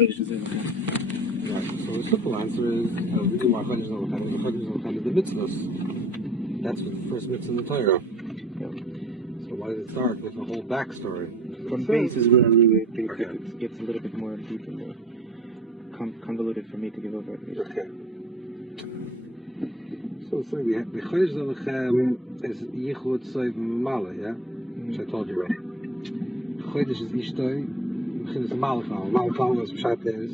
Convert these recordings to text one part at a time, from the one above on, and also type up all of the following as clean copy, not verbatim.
So the simple answer is the reason why Chodesh is the mitzvahs. That's the first mitzvah in the Torah. So why does it start with the whole backstory? From base is where I really think it gets a little bit more deep and more convoluted for me to give over. Okay. So we have the Chodesh is Yichud Soiv Mala, yeah? Which I told you already. Chodesh is Ishtoi, Chodesh is Malachal. Malachal is Pshat is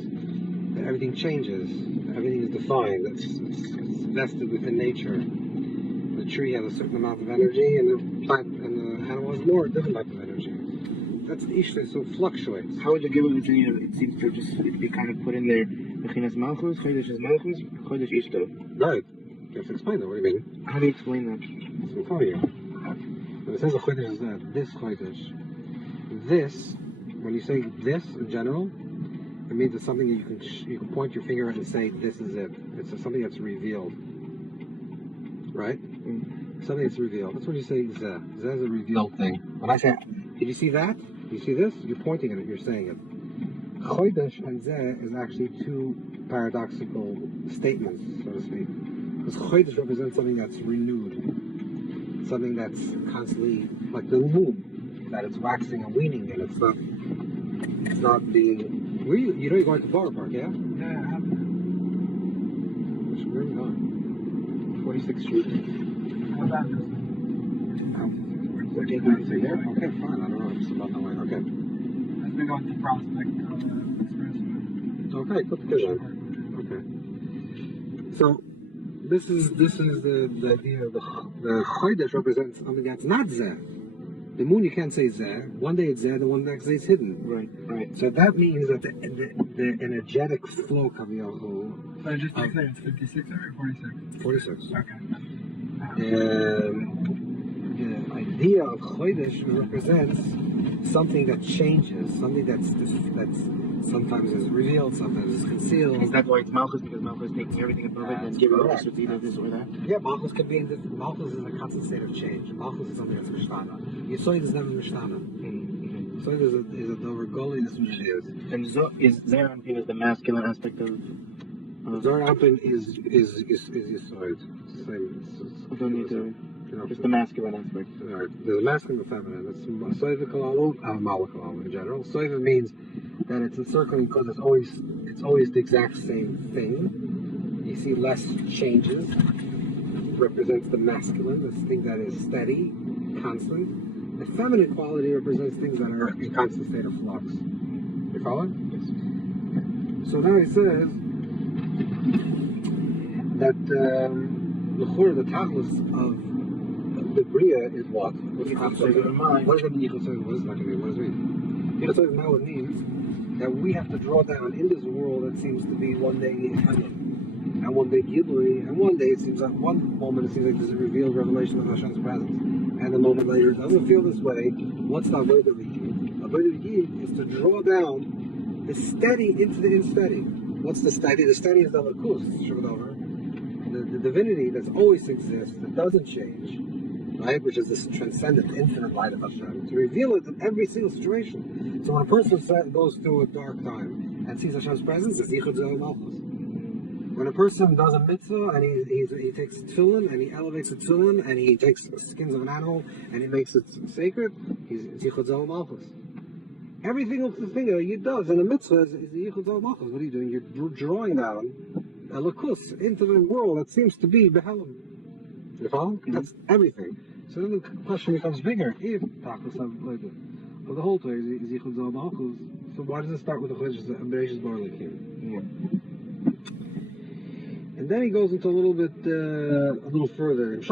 that everything changes, everything is defined, it's vested within nature. The tree has a certain amount of energy, and the plant and the animal has more, different type of energy. That's Ishtoi, so it fluctuates. How would you give it? It seems to just be kind of put in there. Bechinas Malchus, Chodesh is Malchus, Chodesh Ishtoi. Right. You have to explain that. What do you mean? How do you explain that? That's what I'm telling you. When it says a Chodesh is that, this Chodesh. This, when you say this in general, it means it's something that you can point your finger at and say, this is it. It's something that's revealed. Right? Something that's revealed. That's when you say Zeh. Zeh is a revealed thing. When I say, did you see that? You see this? You're pointing at it, you're saying it. Chodesh and Zeh is actually two paradoxical statements, so to speak. Because Chodesh represents something that's renewed. Something that's constantly, like the moon, that it's waxing and waning, and it's not being... You know you're going to Borough Park, yeah? Yeah, I have. Where are you going? 46th Street. How about this? We're taking it through there? Okay, fine, I don't know, I'm just about that way, okay. I've been going to Prospect Expressway. Okay, put the on. Okay. So, this is the idea of the Chodesh represents something that's not Zeh. The moon, you can't say Zeh. One day it's Zeh, the one next day it's hidden. Right. So that means that the energetic flow Kaviyachol. So just to be clear, it's 56 or 46? 46. Okay. The idea of Chodesh represents something that changes, something that's sometimes is revealed, sometimes is concealed. Is that why it's Malchus? Because Malchus is taking everything above it and giving us with either this or that? Yeah, Malchus can be Malchus is a constant state of change. Malchus is something that's Mishtana. Yisoid is never Mishtana. Yisoid is a Dover Goli, this is what it is. And is Zerampin is the masculine aspect of... Zerampin is Yisoid. We don't need to... Just the masculine aspect. Right. There's a masculine and feminine. That's Soiva Kalalu, Malakalalu in general. Soiva means that it's encircling because it's always the exact same thing. You see less changes. Represents the masculine, this thing that is steady, constant. The feminine quality represents things that are in constant state of flux. You follow? Yes. So now he says that the tachlis of the Bria is what? What's the tachlis of mind? What does it mean? What does it mean? What does it mean? Yichud now it means that we have to draw down in this world that seems to be one day heaven. And one day Gilui, and one day it seems like one moment it seems like there's a revealed revelation of Hashem's presence, and a moment later it doesn't feel this way. What's the Avodah V'Yid? Avodah V'Yid is to draw down the steady into the unsteady. What's the steady? The steady is the Lakus, the divinity that always exists, that doesn't change, right? Which is this transcendent, infinite light of Hashem. To reveal it in every single situation. So when a person goes through a dark time and sees Hashem's presence, it's Yichud Zohar Malchus. When a person does a mitzvah and he takes a tefillin and he elevates the tefillin and he takes the skins of an animal and he makes it sacred, it's Yichud Zohar Malchus. Everything else thing that he does in a mitzvah is the Yichud Zohar Malchus. What are you doing? You're drawing down a lakus into the world that seems to be behelim. You follow? That's everything. So then the question becomes bigger. If tachlis of the whole Torah is Yichud Zohar Malchus, so why does it start with the Chodesh Bereishis Bar Lekim? And then he goes into a little further. When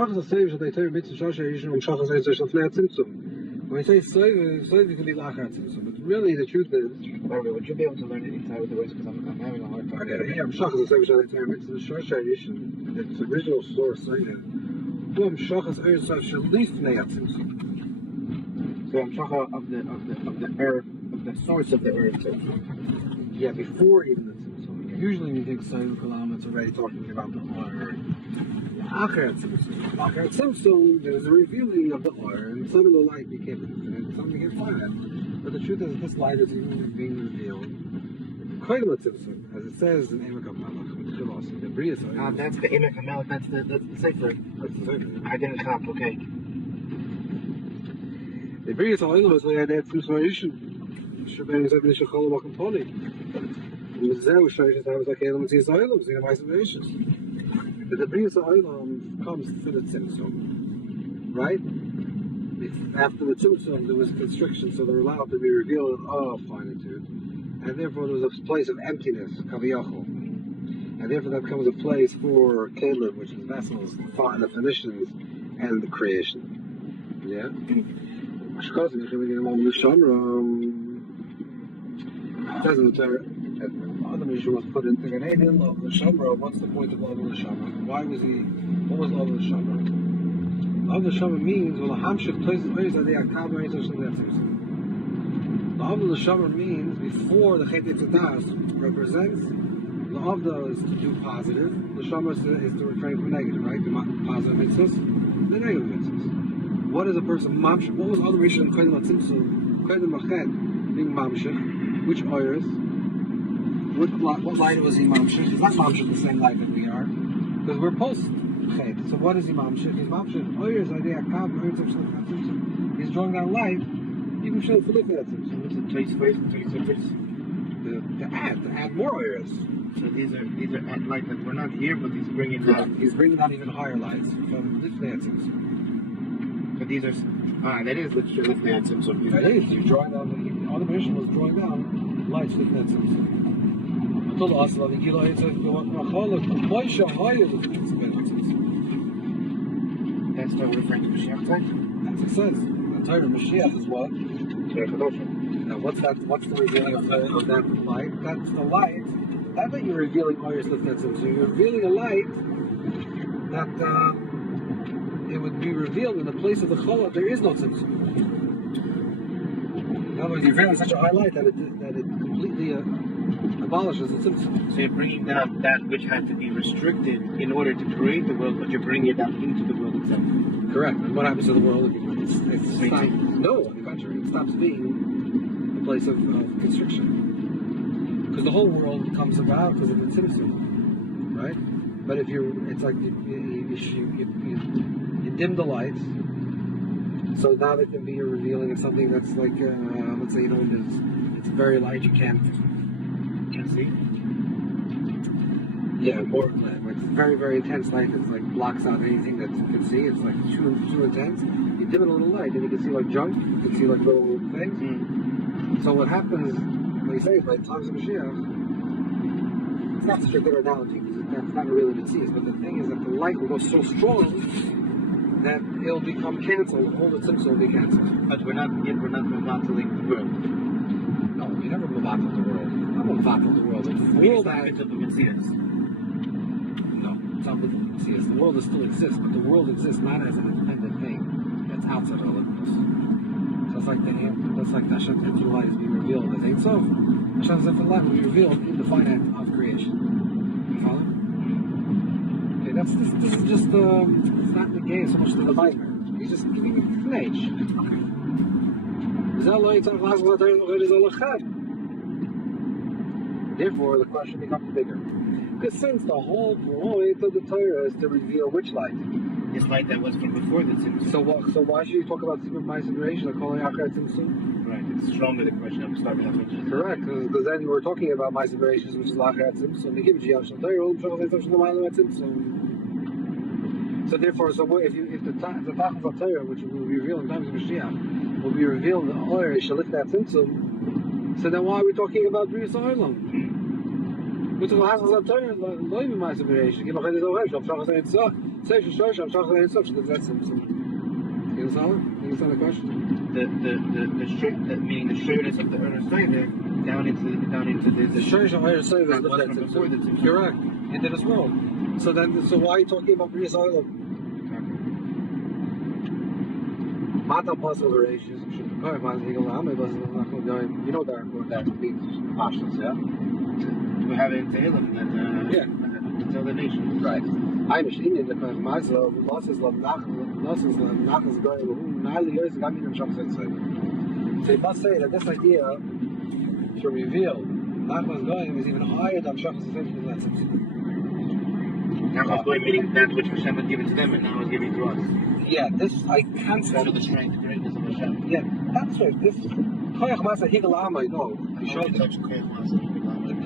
you say Soiv can be Lachar Tzimtzum, but really the truth is... Would you be able to learn it inside with the words? Because I'm having a hard time. Okay, yeah, Mshachas is Soiv Shalei Torah Mitzvah, Shosh HaYishon, its original source, Soiv, Bum Mshachas Eretz Shalif Nei Tzimtzum. So Mshacha of the earth, of the source of the earth. Yeah, before even the Tzimtzum. Usually when you think Soiv Kalam, it's already talking about the oil. Achar Tzimtzum, there's a revealing of the oil, and some of the light became infinite, some became finite. But the truth is, this light is even being revealed Koydem Tzimtzum, as it says in Emek HaMelech, the Bria Soilim. That's the Emek HaMelech, that's the Sefer. That's the Sefer. I didn't have, okay. The Bria Soilim was where they had Tzimtzum Rishon. Shabbat is having a Shechol Mokum Poli. And the Zeh was showing that I was like, Elam and Tzimtzum Soilim, so you know, Rishon. But the Bria Soilim comes to the Tzimtzum, right? After the Tzimtzum, there was constriction, so they're allowed to be revealed of finitude. And therefore there was a place of emptiness, kaviyachol. And therefore that becomes a place for kelim, which is vessels, the definitions, and the creation. Yeah? It says in the Torah, Adam Yeshua was put into Gan Eden, Lav L'Shamra. What's the point of Lav L'Shamra? What was Lav L'Shamra? Lav L'Shamra means, well, Hamshich places Oiz Adei Akab Oiz Hashem Letzimsim. La'avda l'shamar means before the Chet Yetzadas represents, la'avda is to do positive, l'shamar is to refrain from negative, right? The positive mitzvahs, the negative mitzvahs. What is a person mamshich? What was other Rishon Koydem Tzimtzum, Koydem Mached being mamshich? Which oyers? What light was he mamshich? He's not mamshich the same light that we are, because we're post Chet. So what is he mamshich? He's mamshich oyers idea kav oyers of Tzimtzum. He's drawing that light. Even show for looking at them. So what's the taste space and taste surface? To add more areas. So these are at light that we're not here, but he's bringing out. He's bringing out even higher lights from this dancing. But these are that is literally lift dancing. So that is you're drawing down. The other mission was drawing down lights with dancing. Until the Asla the Gila it's like the one machallah Moisha higher than that's the referring to Mashiach time. That's what it says. Torah Mashiach is what? Now what's that? What's the revealing of that light? That's the light. That's what you're revealing all your stuff. So you're revealing a light that it would be revealed in the place of the Cholah. There is no tzimtzum. In other words, you're revealing such a high light that it completely abolishes the tzimtzum. So you're bringing down that which had to be restricted in order to create the world, but you're bringing it down into the world itself. Correct. And what happens to the world? It stops, no, on the contrary, it stops being a place of constriction. Because the whole world comes about because of the tzimtzum, right? But if it's like you dim the lights, so now there can be a revealing of something that's like, let's say, it's very light, you can't see. Yeah, more like very, very intense light. It's like blocks out anything that you can see. It's like too intense. You dim it a little light, and you can see like junk. You can see like little things. So what happens when you say by the times of Mashiach, it's not such a good analogy because that's not really Metzias. But the thing is that the light will go so strong that it'll become canceled. All the tzimtzum will be canceled. But we're not modeling the world. No, you never model the world. I'm not modeling the world. It's the world that of the Metzias. The world still exists, but the world exists not as an independent thing that's outside of Olympus. So it's like the Hashem's infinite light is being revealed as Ein Sof. Hashem's infinite light will be revealed in the finite of creation. You follow? Okay, this is just it's not negating so much to the Bible. He's just giving you an age. Therefore, the question becomes bigger. Because since the whole point of the Torah is to reveal which light? This light that was from before the tzimtzum. So why should you talk about supervised separation or calling Achar Tzimtzum? Right, it's stronger the question I'm starting off with. Correct, because then you were talking about my separations, which is Achar Tzimtzum. So therefore, if the Tachas of Torah, which will be revealed in times of Mashiach, will be revealed in the Oyer Shalit Tzimtzum, so then why are we talking about Bris Olam? Which is the Tachas of Torah, not even my separation. Give a chayes over, shal shachas ein sof, say shal shachas ein sof, shalit Tzimtzum. You understand? You understand the question? Meaning the sureness of the Ur Seder down into the sureness of Ur Seder that was from before the tzimtzum. Correct, into this world. So why are you talking about Bris Olam? Mata Pasal Horatius, you know that means pashas, yeah? We have it in Tehillim that to tell the nation. Right. I machine in the Mazal, losses love nachas going So you must say that this idea to reveal Tachlis Goyim is even higher than Shachas Hashem than Tzimtzum. Tachlis Goyim meaning that which Hashem had given to them and now is giving to us. Yeah, this I can't say. So the strength, the greatness of Hashem. Yeah, that's right. This Koyach Masa Higal Amai, no. He showed the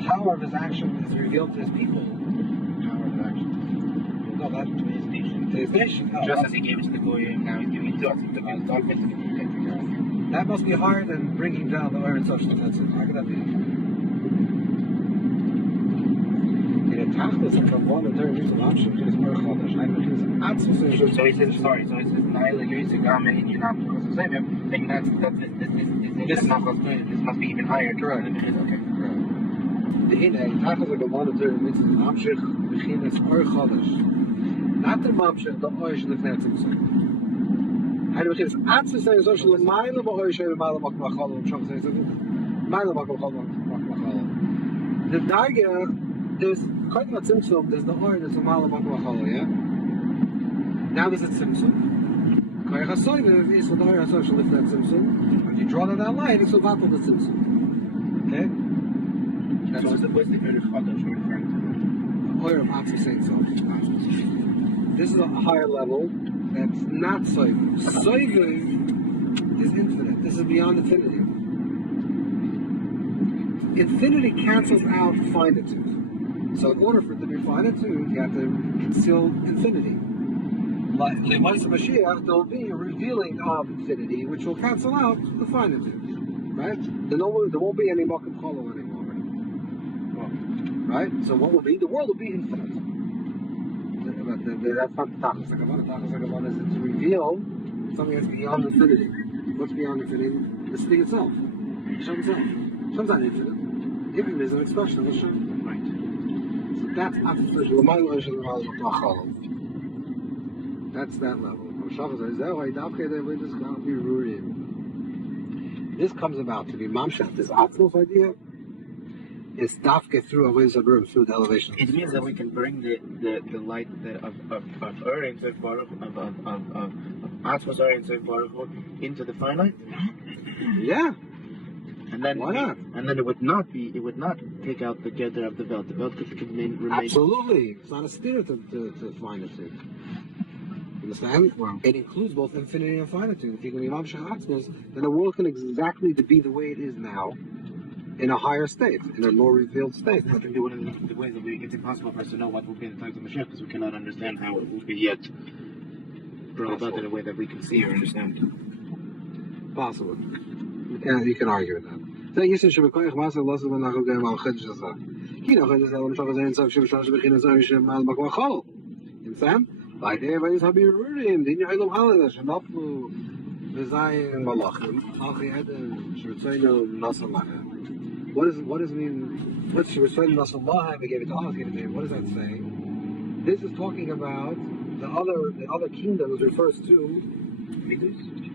power of his action is revealed to his people. Power of action. No, that To his nation. to his nation. No, Just as he gave it to the Goyim, now he's giving it to us. He took his dogmas and he gave it to us. that must be higher than bringing down the Eretz of Shlichus. How could that be? In a Tachlis and Kavon, there is an option to his Baruch Chodesh. I know his Atzvus. So he says, sorry, so he says, Naila Yusik Ame in Yunam Chos Hashem, saying that this must be even higher. Correct. Okay. The Hine, Tachlis and Kavon, there is an Amshich, Bechinas Baruch Chodesh. Not the Mamshich, the Oish and the Knetzim. And it is Atzvus and Zoshel, Maila Ba'oish and Maila Makmachal, and Shach says, Maila Makmachal. The Darga, there's quite a Tzimtzum, there's the Oir, there's a Maila Makmachal, yeah? Now there's a Tzimtzum. Koyach HaSoiv is with the Oir HaSoshel, if that Tzimtzum. When you draw that line, it's a Vatal the Tzimtzum. Okay? That's what's the Chodesh we're referring to. Oir of Atzvus and Zoshel. This is a higher level. That's not Soiv. Soiv is infinite. This is beyond infinity. Infinity cancels out finitude. So in order for it to be finitude, you have to conceal infinity. Like Le'maisa Mashiach, there will be a revealing of infinity, which will cancel out the finitude. Right? There won't be any Makom Cholo anymore. Right? So what will be? The world will be infinite. But that's not the Tachlis HaKavanah. Tachlis HaKavanah is to reveal something that's beyond infinity. What's beyond infinity? This thing itself. Hashem himself. Hashem's not infinite. Infinite is an expression of Hashem. Right. So that's that level. This comes about to be Mamshach, this Atzmos idea. Is dafke through a ways of room through the elevation. It means that we can bring the light of Ur and Sof Baruch of Atzmos Ur and Sof Baruch into the finite. Yeah. And then why not? And then it would not take out the gather of the belt. The belt could remain. Absolutely. It's not a spirit to finitude. Understand? Wow. It includes both infinity and finitude. If you can be Mamshach Atzmos, then the world can exactly be the way it is now. In a higher state, in a more revealed state. I think one of the ways that it's impossible for us to know what will be in the times of Mashiach because we cannot understand how it will be yet brought about in a way that we can see or understand. Possible. You can argue with that. So you should be koyach masa losu v'nachu gem al chedsh zah. Ki no chedsh zah l'mshach zeh insav shim shlosh b'chin zah yishem mal makmachol. Insan? Like Eva Habir Rurim, Din Yailum Haladah, Shanaflu, Vizayim Malachim, Alchi Eden, Shirtzayno Nasalahim. What does it mean? What's Shirtzayno Nasalahim? They gave it to Alchi Eden. What does that say? This is talking about the other kingdoms refers to.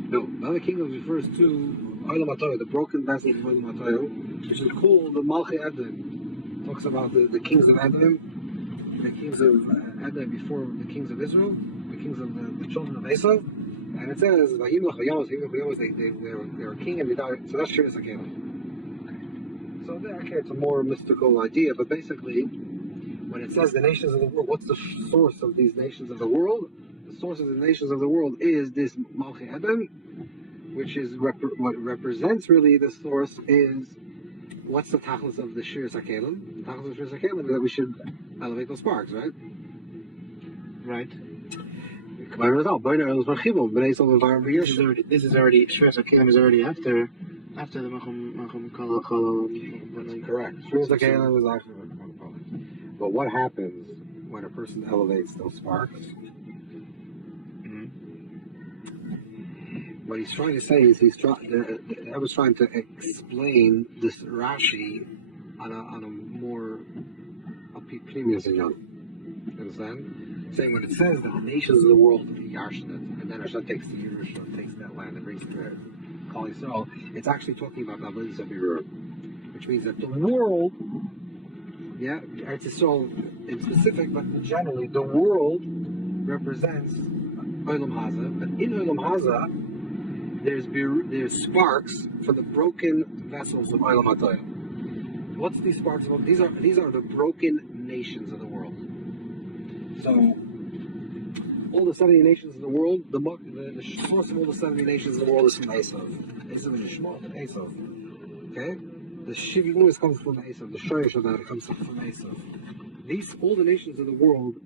No, the other kingdoms refers to Olam Atoyo, the broken vessels of Olam Atoyo, which is called the Malchi Eden. Talks about the kings of Edom. The kings of Edom before the kings of Israel, the kings of the children of Esau, and it says they were king and they died. So that's Shiras HaKelim. So okay, it's a more mystical idea, but basically, when it says the nations of the world, what's the source of these nations of the world? The source of the nations of the world is this Malchi Edom, which is what represents really the source is. What's the tachlis of the Shiras HaKelim? The tachlis of the Shiras HaKelim is that we should elevate those sparks, right? Right. This is already Shiras HaKelim is already after the Machum Kala. That's correct. Shiras HaKelim is after the Machum Kala. But what happens when a person elevates those sparks? What he's trying to say is I was trying to explain this Rashi on a more previous and young. You understand? Saying when it says that the nations of the world are Yarshanat, and then Hashem takes the Yerushalayim, takes that land and brings it to Kal Yisrael, it's actually talking about the Avodas Habirur, which means that the world, Eretz Yisrael in specific, but generally the world represents Olam Haza, but in Olam Haza there's sparks for the broken vessels of Olam Hatoya. What's these sparks of? These are the broken nations of the world. So all the 70 nations of the world, the source of all the 70 nations of the world is from Esav. Esav is Shmuel and Esav. Okay? The Shivimus comes from Esav. The Shoyesh of that comes from Esav. All the nations of the world,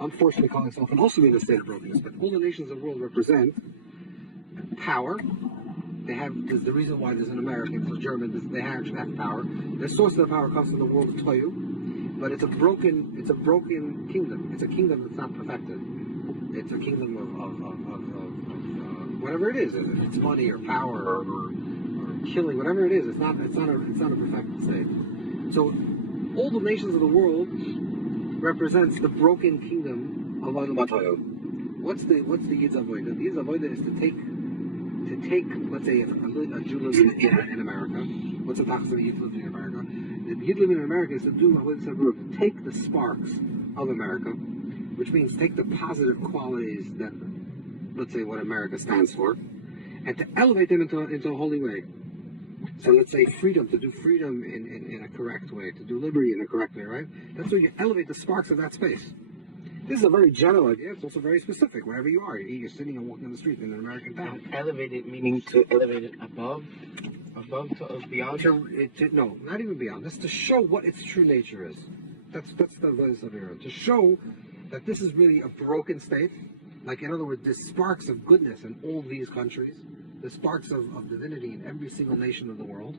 unfortunately, call themselves, and also in a state of brokenness, but all the nations of the world represent power. There's the reason why there's an American, there's German, they actually have power. The source of the power comes from the world of Toyu, but it's a broken kingdom. It's a kingdom that's not perfected. It's a kingdom of whatever it is. It's money or power or killing, whatever it is. It's not a perfected state. So all the nations of the world represents the broken kingdom of Adam Batoyo. What's the Yid's Avodah? The Yid's Avodah is to take, let's say, if a Jew lives in America. What's the tax of a Yid living in America? The Yid living in America is to do to take the sparks of America, which means take the positive qualities that, let's say, what America stands for, and to elevate them into a holy way. So let's say freedom, to do freedom in a correct way, to do liberty in a correct way, right? That's where you elevate the sparks of that space. This is a very general idea. It's also very specific. Wherever you are, you're sitting and walking on the street in an American town. Elevate it, meaning to elevate it above to beyond? No, not even beyond. This to show what its true nature is. That's the Avodas Avira. To show that this is really a broken state. Like, in other words, there's sparks of goodness in all these countries. The sparks of divinity in every single nation of the world,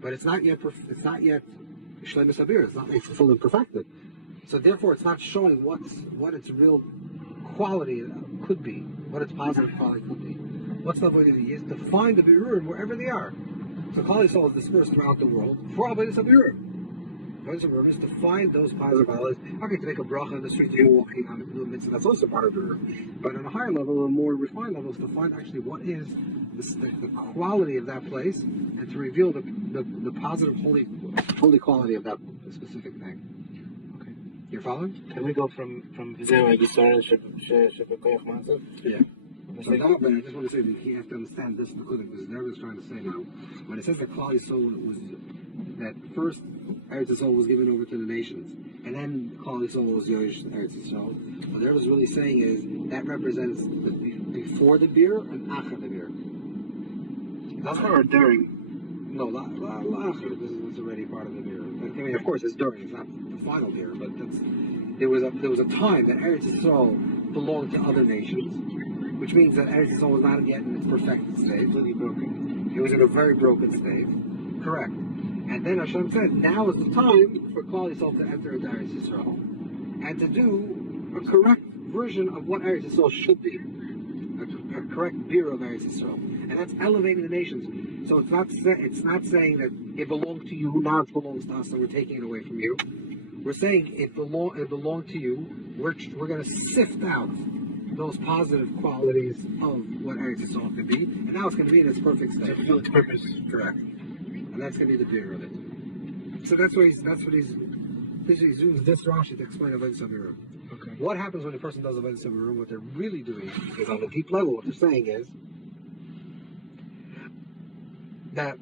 but it's not yet Shleimus Habir. It's not fully perfected. So therefore, it's not showing what its real quality could be, what its positive quality could be. What's the avodah is to find the birurim wherever they are. So Klal Yisrael is dispersed throughout the world for avodas birurim. Avodas birurim is to find those positive qualities. Okay, to make a bracha in the street, you're walking on the mitzvah. That's also part of birurim. But on a higher level, a more refined level, is to find actually what is the quality of that place, and to reveal the positive holy quality of that specific thing. Okay, you're following? Can we go from Vizera Yisrael Shebekoyach Masav? Yeah. So now, but I just want to say that you have to understand this because Rebbe is trying to say now, when it says that Klal Yisrael was that first Eretz Yisrael was given over to the nations, and then Klal Yisrael was Yosh Eretz Yisrael. What Rebbe is really saying is that represents before the beer and after the beer. After or during? No, after. This is already part of the beer. I mean, of course, it's during. It's not the final beer, but there was a time that Eretz Yisrael belonged to other nations, which means that Eretz Yisrael was not yet in its perfected state. Really broken. It was in a very broken state. Correct. And then Hashem said, now is the time for Klal Yisrael to enter into Eretz Yisrael and to do a correct version of what Eretz Yisrael should be, a correct beer of Eretz Yisrael. And that's elevating the nations. So it's not saying that it belonged to you, now it belongs to us, and we're taking it away from you. We're saying it belonged to you. We're going to sift out those positive qualities of what Eretz Yisrael could be, and now it's going to be in its perfect state. To fulfill its purpose. Correct. And that's going to be the beer of it. So he zooms this Rashi to explain Avodas Avira. Okay. What happens when a person does Avodas Avira? What they're really doing is on a deep level. What they're saying is that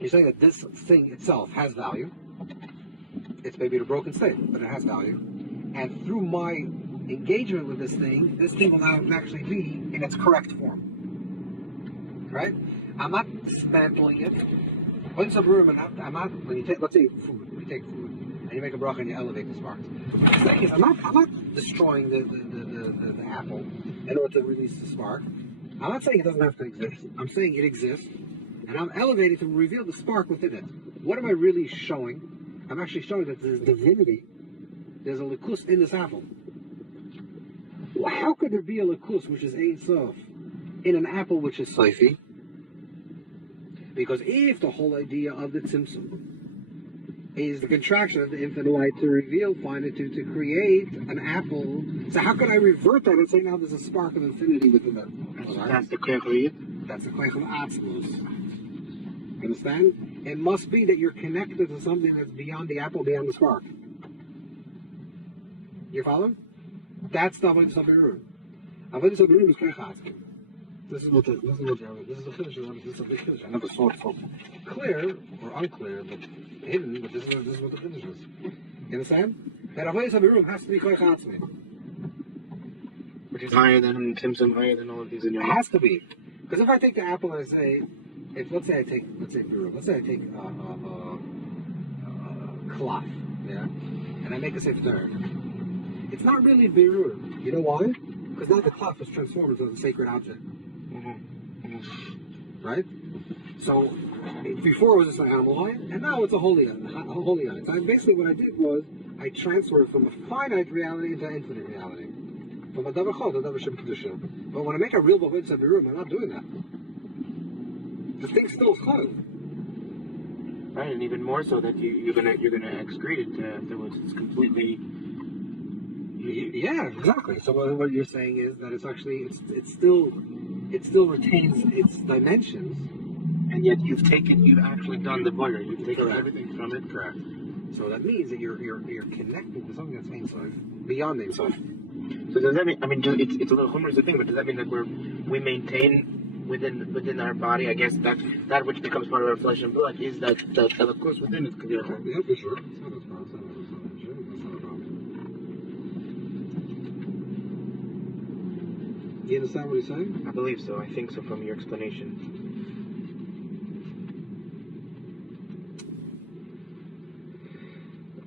you're saying that this thing itself has value. It's maybe in a broken state, but it has value. And through my engagement with this thing will now actually be in its correct form. Right? I'm not dismantling it. When you take, let's say food, you take food and you make a bracha and you elevate the sparks. I'm not destroying the apple in order to release the spark. I'm not saying it doesn't have to exist. I'm saying it exists, and I'm elevating to reveal the spark within it. What am I really showing? I'm actually showing that there's divinity. There's a likus in this apple. Well, how could there be a likus which is Ein Sof in an apple which is Saifi? Because if the whole idea of the Tzimtzum is the contraction of the infinite light to reveal, to create an apple, so how could I revert that and say now there's a spark of infinity within that? That's the Koyach Yid. That's the Koyach of Atzmos. Understand? It must be that you're connected to something that's beyond the apple, beyond the spark. You follow? That's the Avodas Birurim. Avodas Birurim is Koyach Atzmos. This is the finish. This is the finish. I never saw it so clear or unclear, but hidden. But this is what the finish is. You understand? That avodas habirum has to be koich atzmi. Which is higher than Tzimtzum, higher than all of these in your It has to be. Because if I take the apple and I say, let's say birum, let's say I take cloth, yeah, and I make a sefer. It's not really birur. You know why? Because now the cloth was transformed into a sacred object. Right? So before it was just an animal eye, and now it's a holy eye. So basically what I did was I transferred from a finite reality into infinite reality. From a davar chol to a davar shem kedusha. But when I make a real avodas habirum, I'm not doing that. The thing still is chol. Right, and even more so that you're gonna excrete it afterwards. It's completely. Yeah, exactly. So what you're saying is that it's actually it still retains its dimensions, and yet you've actually done the boiler. You've taken everything from it. Correct. So that means that you're connecting to something that's Ein Sof, beyond Ein Sof. So does that mean? I mean, it's a little humorous thing, but does that mean that we maintain within our body? I guess that which becomes part of our flesh and blood is that of course within it. Yeah, for sure. You understand what he's saying? I believe so. I think so from your explanation.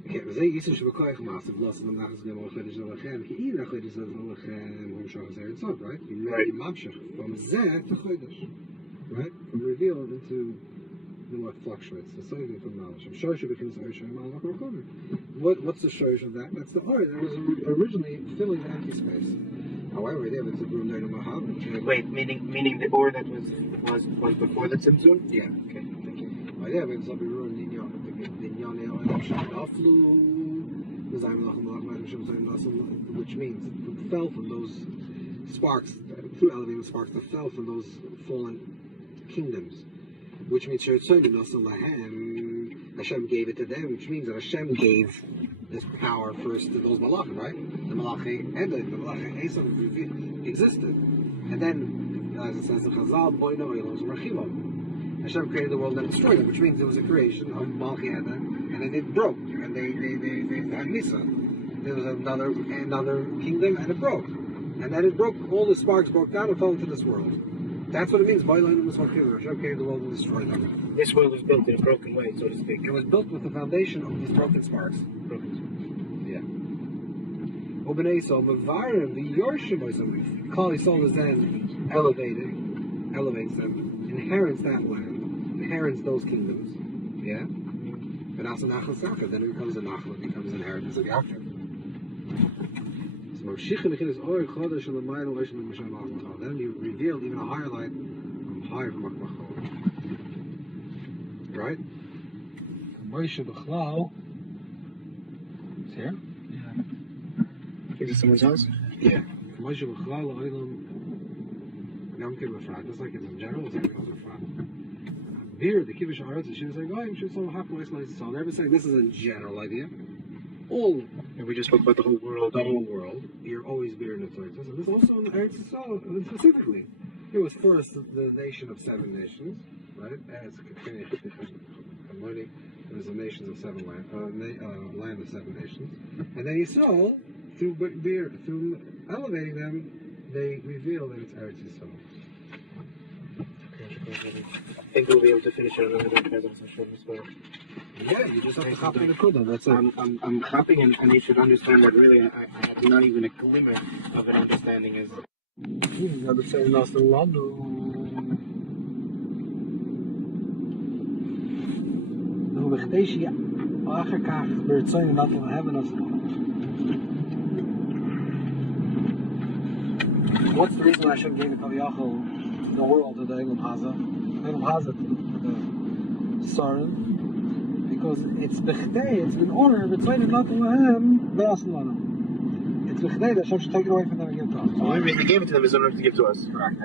Okay, we say Yisrael Shabbakoyach Master V'los Adam Nachas Gem Al Chodesh Lechem Ki Ina Chodesh Lechem Hom Shachas Eretz Sod, right? You mamshech from Zeh to Chodesh, right? From revealed into what fluctuates. The Soiv from knowledge. Shorish begins Oish Malach Rochomer. What's the shorish of that? That's the Or that was originally filling the empty space. However, there was a room there to Mahav. Wait, meaning the Or that was before the Tzimtzum? Yeah. Okay, thank you. Oh yeah, it's like a room in which means it fell from those sparks, through elevating sparks that fell from those fallen kingdoms. Which means Hashem gave it to them, which means that Hashem gave this power first to those malachim, right? The malachim and the malachim Esav existed. And then, as it says in Chazal, Hashem created the world and destroyed it, which means there was a creation of Malchi Eden, and then it broke, and they had Misa. There was another kingdom, and it broke. And then it broke, all the sparks broke down and fell into this world. That's what it means. Hashem created the world and destroyed them. This world was built in a broken way, so to speak. It was built with the foundation of these broken sparks. Yeah. Obnei Sol, Mavarim, the Yorshim, Kali Sol is then elevates them, inherits that land, inherits those kingdoms. Yeah? But also Nachal Saka, then it becomes a Nachal, it becomes inheritance of the after. Then you revealed even a higher light from higher from Akbachol. Right? Moshe B'chlau. It's here? Yeah. Is it someone's house? Yeah. Moshe B'chlau L'Olam Yom Kippur Frat. Just like it's in general, it's like it goes in Frat. Beer, the Kibbush Aretz, she was like, oh, you should so halfway slice. So they're saying this is a general idea. All. And we just spoke about the whole world. The whole world. You're always beer in the Torah. So this also in the Eretz Yisrael, specifically. It was first the nation of 7 nations, right? As it was the nations of 7 land, land of 7 nations. And then Yisrael, through beer, through elevating them, they reveal that it's Eretz Yisrael. I think we'll be able to finish it on another presence. Yeah, you just have to copy the Kudah. That's it. I'm copying, and you should understand that really I have not even a glimmer of an understanding is. Never say nothing wrong. What's the reason Hashem gave the Kaviyachal the world to the Elam Haza? Elam Haza to the Sarim? Because it's Bechdei, it's been ordered, it's not to Lahem, it's Bechdei that Hashem should take it away from them and give it to us. So the reason he gave it to them is in order to give to us. Correct.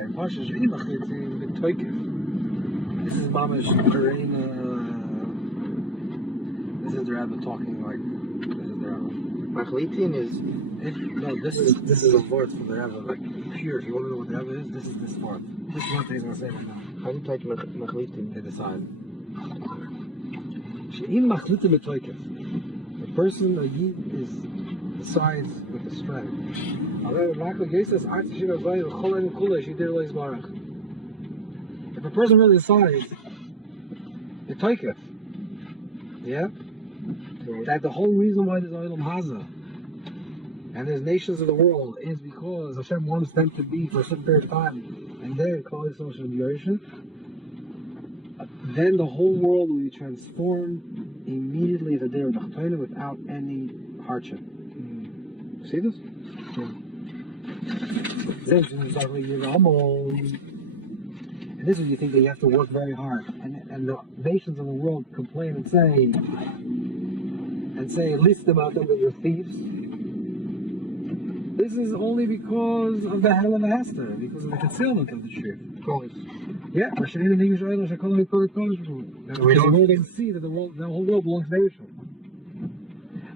This is Mamash Karina. This is the Rebbe talking like this is the Rebbe. Machlitin is. No, this is a word for the Rebbe. Like pure. If you want to know what the Rebbe is, this is this word. This is what he's going to say right now. How do you take machlitim? They decide. She'im machlitim b'toikef. The person, a yid, decides with the strength. If a person really decides, the toikef, yeah, that the whole reason why there's Olam Haza and there's nations of the world is because Hashem wants them to be for a certain period of time, and then call it social duration, then the whole world will be transformed immediately to their Dachtana without any hardship. See this? And this is when you think that you have to work very hard, and the nations of the world complain and say, list them out, them that you're thieves. This is only because of the hell of Hester, because of the concealment of the truth. Yeah, because the world doesn't see that the whole world belongs to Yeshua.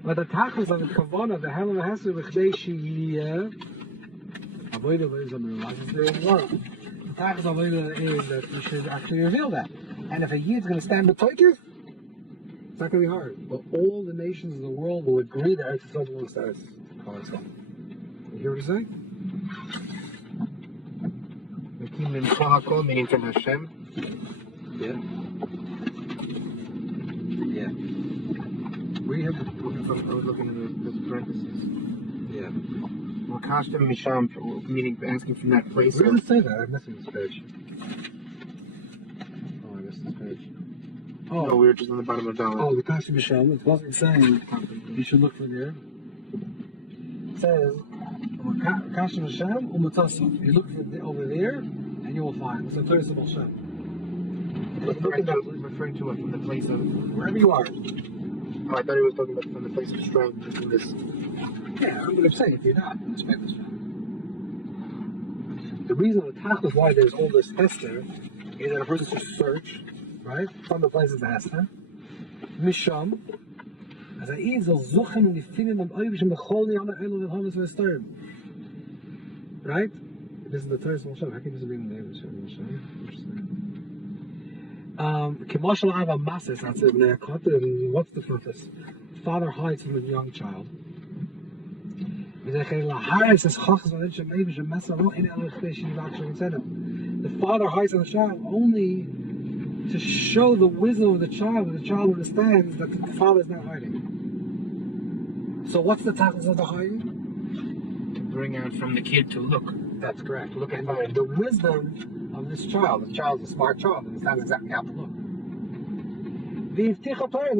But the tachlis of the kavanah, the hell of Hester, the tachlis of is that you should actually reveal that. And if a yid is going to stand with Toikif, it's not going to be hard. But all the nations of the world will agree that Eretz Yisrael belongs to us. You hear what he's saying? Meaning from Hashem. Yeah. Yeah. We have I was looking at the parentheses. yeah. Makashtem Misham, meaning asking from that place. Where does it say that? I'm missing this page. Oh, I missed this page. No, we were just on the bottom of Dalit. Oh, the Kashi Misham. It wasn't saying you should look for there. It says Kashi Misham Umatasa. You look for over there and you will find. It's a Thursday Hashem. Referring to it from the place of Wherever you are. Oh, I thought he was talking about from the place of strength, just in this. Yeah, I'm going to say if you're not, respect this. The reason the tachlis why there's all this Hester is that a person should search, right, from the place of the Hester. Misham, as I eat, they'll zuchen and finden them oibishim bechol ni ana elu v'chamas v'estorm. Right? This is the Torah of Moshe. How can this be in the name of Moshe? Interesting. Kemoshal Ava Masis, that's it. What's the purpose? Father hides from a young child. The father hides on the child only to show the wisdom of the child, that the child understands that the father is not hiding. So what's the tachlis of the hiding? To bring out from the kid to look. That's correct. Look at the wisdom of this child. The child's a smart child, understands exactly how to look. The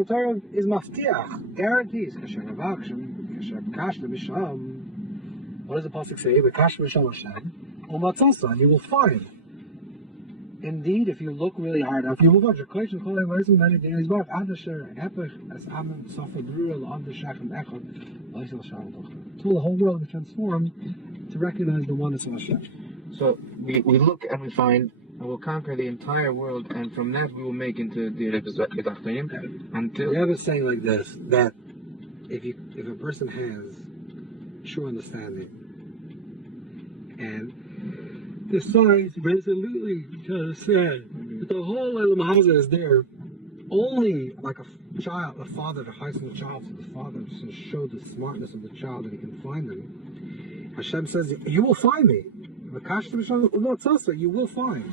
Torah is maftiach, guarantees. What does the pasuk say? And you will find. Indeed, if you look really hard, if you move on, till the whole world will be transformed to recognize the oneness of Hashem. So we look and we find, and we'll conquer the entire world, and from that we will make into the Gedachtonim until. We have a saying like this, that if a person has true understanding and decides resolutely to understand that the whole Olam Haza is there, only like a father that hides from the child, so the father to show the smartness of the child that he can find them. Hashem says, you will find me. You will find.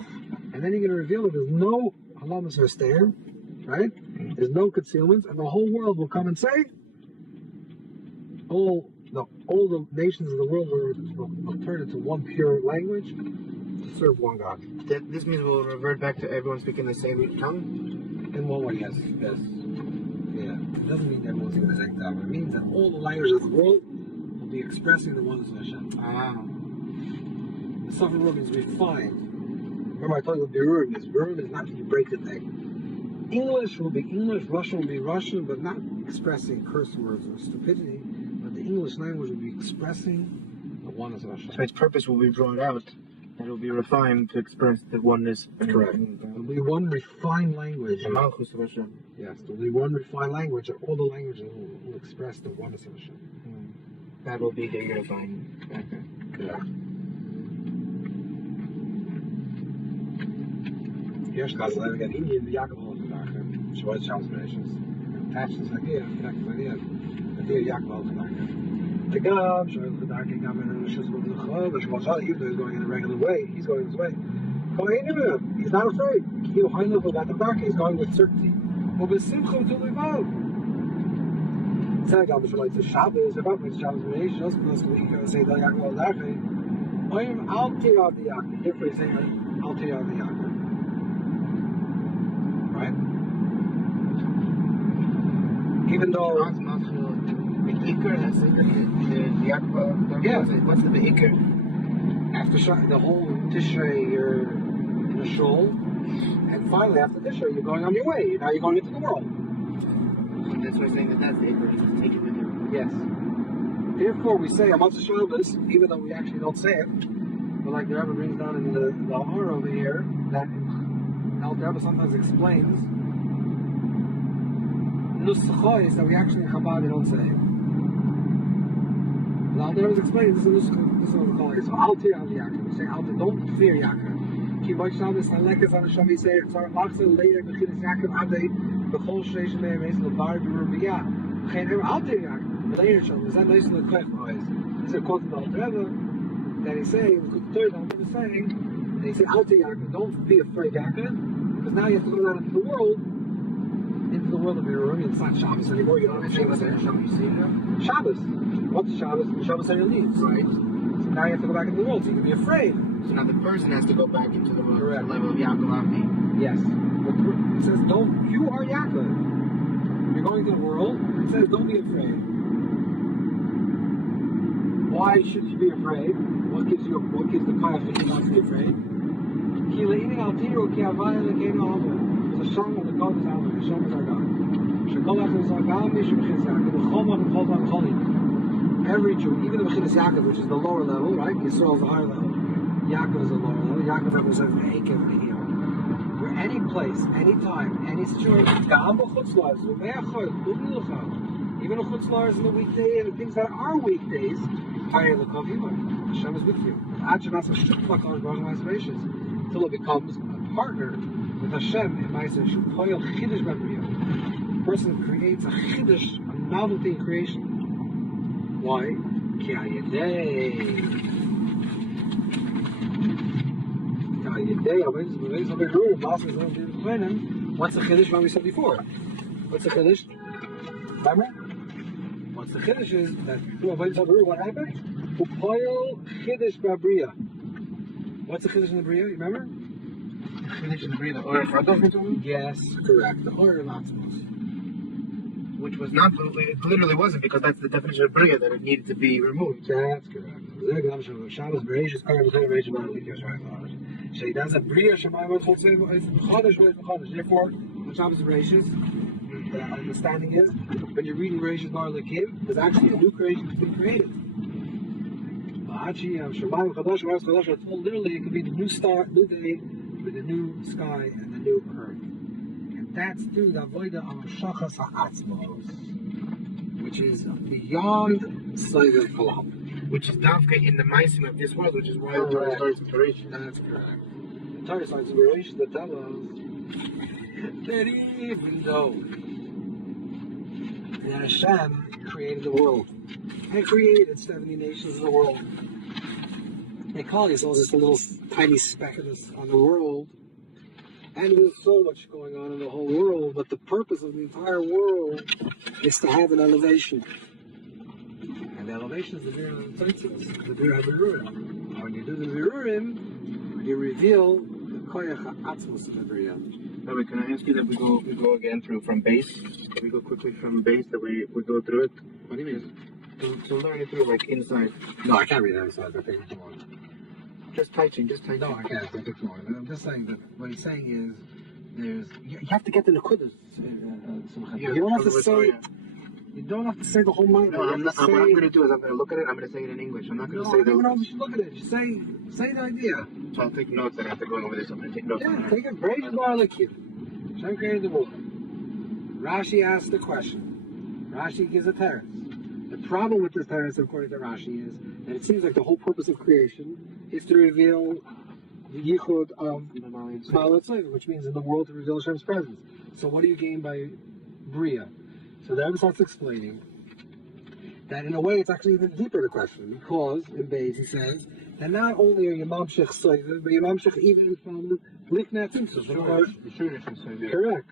And then you're going to reveal that there's no halamas haster, right? There's no concealments, and the whole world will come and say, all the nations of the world will turn into one pure language to serve one God. This means we'll revert back to everyone speaking the same tongue? In one way, yes. Yeah. It doesn't mean everyone's speaking the same tongue. It means that all the languages of the world will be expressing the oneness of Hashem. The suffering room is refined. Remember I told you Birurim is not that you break the thing. English will be English, Russian will be Russian, but not expressing curse words or stupidity. But the English language will be expressing the oneness of Hashem. So its purpose will be brought out, and it will be refined to express the oneness. Correct. There will be one refined language. The Malchus of Hashem. Yes, there will be one refined language, and all the languages will express the oneness of Hashem. That will be the unifying factor. Correct. Eerst gaat het again Indian, the Yaakov Holgedagen. She was Shabbos Bereshis. Attached this idea, connect this idea. The idea of Yaakov Holgedagen. The Gam, Shabbos Holgedagen, Gam in the Shus of the Chol, the Shemot Chol, even though he's going in a regular way, he's going this way. He's not afraid. He's going with certainty. But with Simcha to Levav. Tell Gam, Shabbos Shabbos, about which Shabbos Bereshis, just because we can say the Yaakov Holgedagen. I'm out here on the Yaakov. Therefore he's saying, out here on the Yaakov. Right? Even though the Iker has the yeah. What's the Iker? After the whole Tishrei you're in a shul, and finally after Tishrei you're going on your way. Now you're going into the world. And that's why I'm saying that's the Iker. Just take it with you. Yes. Therefore we say Amar Shabbos, even though we actually don't say it, but like the Rebbe brings down in the Amar over here, that the Rebbe sometimes explains Nuscha is that we actually in Chabad we don't say it. The Rebbe explains this is what we call it. So Altir al Yaakov. We say Altir, don't fear Yaakov. Ki by Shabbos Halekas on Hashem we say Tzar Machzor later Bechinas Yaakov Adei B'chol Shreish Meir Meis L'Bar B'Rubiyah. Chen Ever Altir Yaakov. Later Shabbos. Is that nice in the Klef Boys? This is a quote from the Rebbe that he's saying, the third Rebbe is saying, and he said Altir Yaakov, don't be afraid Yaakov, because now you have to go out into the world of your room. It's not Shabbos anymore. You don't have Shabbos anymore. Shabbos. What's Shabbos? Shabbos are your leaves, right? So now you have to go back into the world, so you can be afraid. So now the person has to go back into the world. Correct. The level of Yaakov Avdi. Yes. It says, don't, you are Yaakov. You're going to the world. It says, don't be afraid. Why should you be afraid? What gives the confidence not to be afraid? The song of the God is Alma, the song is our God. Every Jew, even the Bechinas Yaakov, which is the lower level, right? Yisrael is the higher level. Yaakov is the lower level. Yaakov represents the Ekev Nehiyah. Where any place, any time, any situation, even the chutzlars in the weekday and the things that are weekdays, Hashem is with you. Until it becomes a partner with Hashem in Ma'aser Shupoyel Chiddush B'Briya. A person creates a Chiddush, a novelty in creation. Why? Ki Hayedei. What's the Chiddush? What we said before. What's the Chiddush? Remember? What's the Chiddush is that what happened? Shupoyel Chiddush B'Briya. What's the Chiddush in the Bria? You remember? Chiddush in the Bria, the order of Adon? Yes, correct. The order of Atzmos. Which was not, it literally wasn't, because that's the definition of Bria, that it needed to be removed. That's correct. Shabbos Bereshis, Karab Bereshis, She does a Bria, Shemayim Chodesh, therefore, when Shabbos Bereshis, the understanding is, when you're reading Bereshis Bar Lekim, there's actually a new creation that's been created. Literally, it could be the new star, new day, with the new sky and the new earth. And that's through the Avodah Amashachas HaAtzmos, which is beyond Seiver Kalam. Which is Davka in the Maisim of this world, which is why the Torah starts inspiration. That's correct. The Torah starts inspiration that tell us that even though that Hashem created the world, and created 70 nations in the world, they call themselves just a little tiny speck of this on the world, and there's so much going on in the whole world, but the purpose of the entire world is to have an elevation. And the elevation is the Bir HaTzitzis, the Bir HaBirurim. And when you do the Birurim, you reveal the Koyach HaAtzmos of the Bria. Rabbi, can I ask you that we go again through from base? We go quickly from base, that we go through it? What do you mean? To learn it through, like inside. No, I can't read that inside, but take it tomorrow. Just touching. No, I can't. Take it tomorrow. I'm just saying that what he's saying is, you have to get the Nekudas. You don't have to say. You don't have to say the whole mind. No, what I'm going to do is I'm going to look at it. I'm going to say it in English. I'm not going to say that. No, you should look at it. Just say the idea. So I'll take notes. And after going over this, I'm going to take notes. Yeah, take it. Brave Bar Lakim. Hashem created the world. Rashi asks the question. Rashi gives a teretz. The problem with this teretz, according to Rashi, is that it seems like the whole purpose of creation is to reveal the yichud of Ma'alat Soiva, which means in the world to reveal Hashem's presence. So what do you gain by Bria? So the Rebbe starts explaining that in a way it's actually even deeper the question, because in Beis he says that not only are you mamshech Soiva, but you mamshech even from Liknat Tzimtzum. Correct.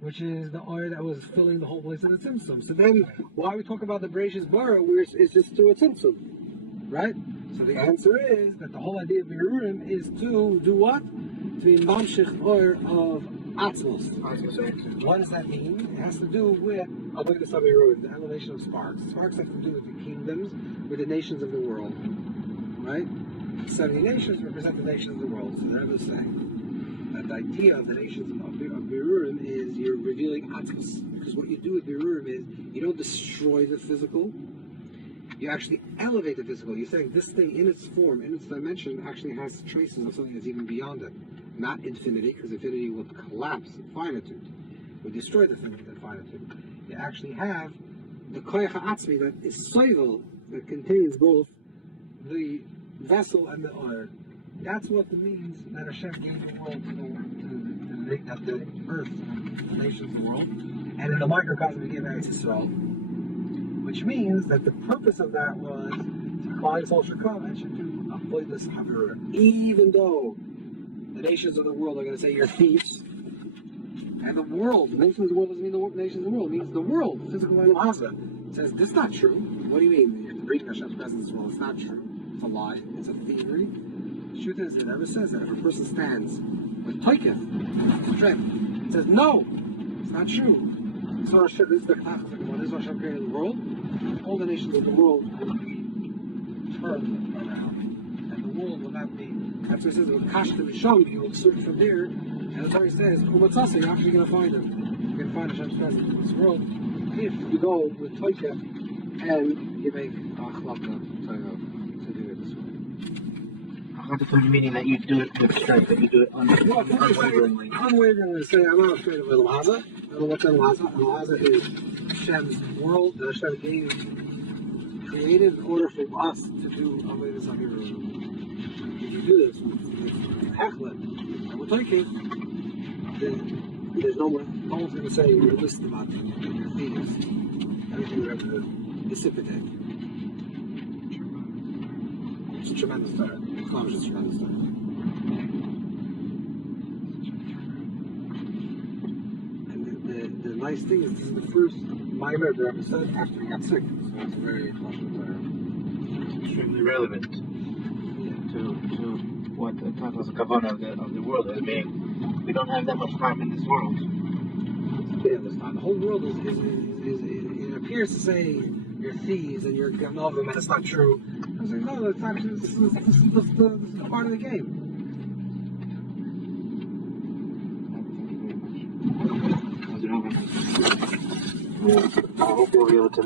Which is the oil that was filling the whole place in the Tzimtzum. So then, why we talk about the Bereshis Bara, where it's just through a Tzimtzum, right? So the answer is that the whole idea of Birurim is to do what? To be mamshech oil of Atzmos. What does that mean? It has to do with Avodas HaBirurim, the elevation of sparks. Sparks have to do with the kingdoms, with the nations of the world, right? 70 nations represent the nations of the world. So the Rebbe is saying that the idea of the nations of Birurim is you're revealing Atzmos. Because what you do with Birurim is you don't destroy the physical, you actually elevate the physical. You're saying this thing in its form, in its dimension, actually has traces of something that's even beyond it. Not infinity, because infinity will collapse in finitude. It will destroy the finitude in finitude. You actually have the koyach ha'atzmi that is soivel, that contains both the vessel and the oil. That's what it means that Hashem gave the world to the earth, the nations of the world, and in the microcosm he gave Eretz Yisrael, which means that the purpose of that was Klal Yisrael should come and should do avodas habirurim, even though the nations of the world are going to say you're thieves, and the world, the nations of the world doesn't mean the nations of the world, it means the world, physical and Haza. It says this is not true. What do you mean? You're bringing Hashem's presence as well. It's not true. It's a lie. It's a theory. The truth is, it never says that if a person stands with toiketh, strength, it says no, it's not true. So Hashem is the classic. What is Hashem created the world? All the nations of the world will be turned around, and the world will not be. That's what it says. With kashka misham, you will search from there, and the Torah says, umatzasa, you're actually going to find him. You're going to find Hashem's presence in this world if you go with toiketh and you make achlaka to do it this way. Meaning that you do it with strength, that you do it unwaveringly. Unwaveringly, say, I'm not afraid of El Haza. What's El Haza? El Haza is Hashem's world that Hashem created in order for us to do Avodas HaBirurim. If you do this with Hechlet, and we're talking, then there's no one. No one's going to say you're listed about them, you're thieves. Everything you're ever dissipate. It's a tremendous start. Islam is just a tremendous start. And the nice thing is, this is the first Maimer the Rebbe said after he got sick. So it's a very emotional time. It's extremely relevant to what the Tachlis Kavanah of the world is being. We don't have that much time in this world. This time. The whole world is it appears to say you're thieves and you're Ganovim, and it's not true. I was like, no, it's actually, this is the part of the game. I hope you'll be able to